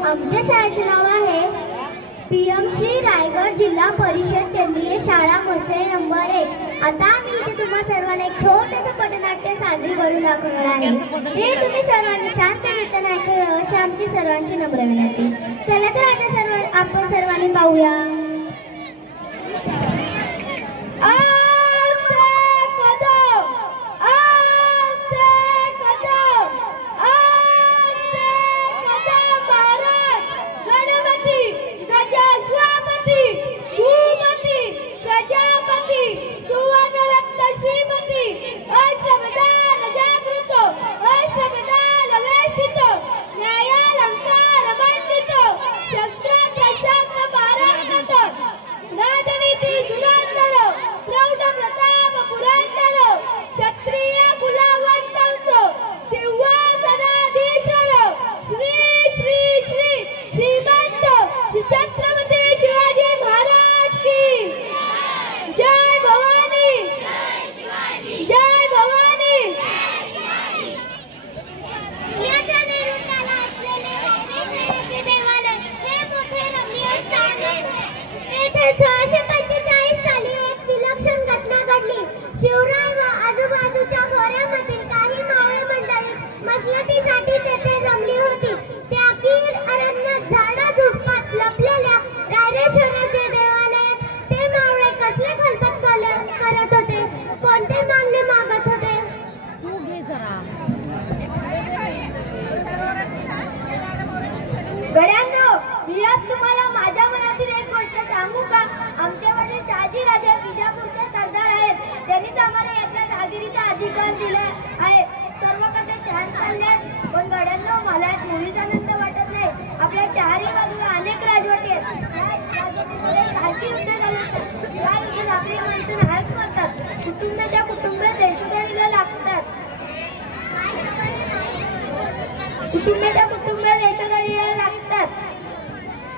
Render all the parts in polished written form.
आमच्या शाळेचे नाव आहे पीएमसी रायगड जिल्हा परिषद केंद्रीय शाळा मोसे नंबर 1। आता मी इथे तुम्हा सर्वांना एक छोटेसे पटनाट्य सादरी करून दाखवणार आहे। हे तुम्ही सर्वांनी शांत रित्याने ऐकावे अशी आमची सर्वांची नम्र विनंती। चला तर आता आपण सर्वांनी पाहूया। शिवराय व आजूबाजूच्या खोऱ्यामधील काही मावळे मंडळी मसलतीसाठी तेथे जमली होती। त्या कीर अरण्यात झाडाझुडपात लपलेल्या रायरेश्वराच्या देवालयात ते मावळे कसले खलबत करत होते, कोणते मागणे मागत होते? गड्यांनो, मी आज तुम्हाला माझ्या मनातील एक गोष्ट सांगू का? आमच्याकडे शहाजीराजे विजापूरचे सरदार आहेत, त्यांनीच आम्हाला यातल्या जहागिरीचा अधिकार दिला आहे। सर्व कथा छान चालल्या, पण गड्यांनो मला एक मुळीच आनंद वाटत नाही। आपल्या चारही बाजूला अनेक राजवटी आहेत, आपली माणसं हात करतात, कुटुंबाच्या कुटुंबात देशोधडीला लागतात, कुटुंबाच्या कुटुंबात देशोधडीला लागतात।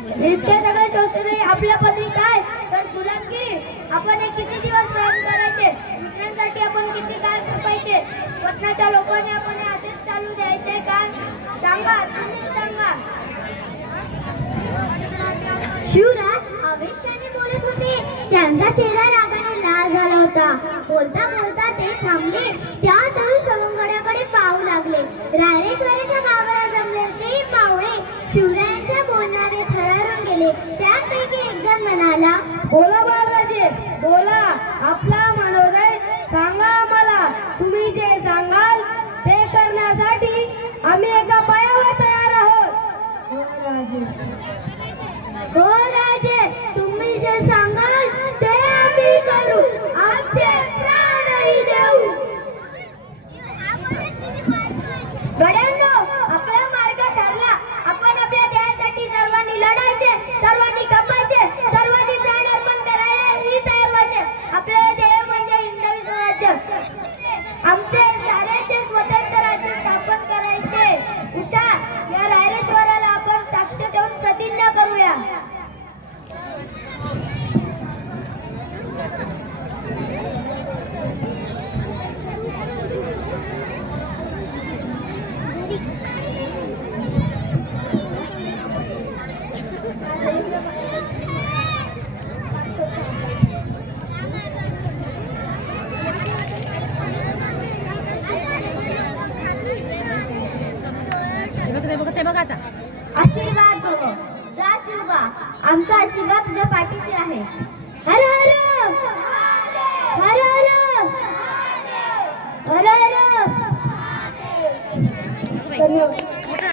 इतक्या सगळ्या शोषण आपल्या पदरी काय तर गुलामगिरी। आपण हे किती दिवस सहन करायचे? दुसऱ्यांसाठी आपण किती काळ जपायचे? स्वतःच्या लोकांनी आपण असेच चालू द्यायचे का? सांगा, तुम्ही सांगा। शिवराज आवेशाने बोलत होते, त्यांचा चेहरा रागाने लाल झाला होता। बोलता बोलता ते थांबले, त्या तरुण सवंगड्याकडे पाहू लागले। रायरेश्वराच्या गावाला जमले ते मावळे शिवरायांच्या बोलणारे थरारून गेले। त्यापैकी एक जण म्हणाला, बोला बाळराजे, बोला, आपला मनोदय सांगा आम्हाला। तुम्ही जे सांगाल ते करण्यासाठी आम्ही एका पायावर तयार आहोत। हो राजे, तुम्ही जे सांगाल ते आम्ही करू, आमचे प्राणही देऊ। गड्यांनो, आपला मार्ग ठरला। आपण आपल्या ध्येयासाठी सर्वांनी लढायचे, सर्वांनी कपायचे, सर्वांनी प्राण अर्पण करायला तयार व्हायचे। आपले ध्येय म्हणजे हिंदवी स्वराज्य, आमचे साऱ्यांचे स्वतंत्र राज्य स्थापन करायचे। उठा, या रायरेश्वराला आपण साक्ष ठेवून प्रतिज्ञा करूया। आशीर्वाद बघो, जा शिवबा, आमचा आशीर्वाद तुझ्या पाठीशी आहे। हर हर हर हर हर हर।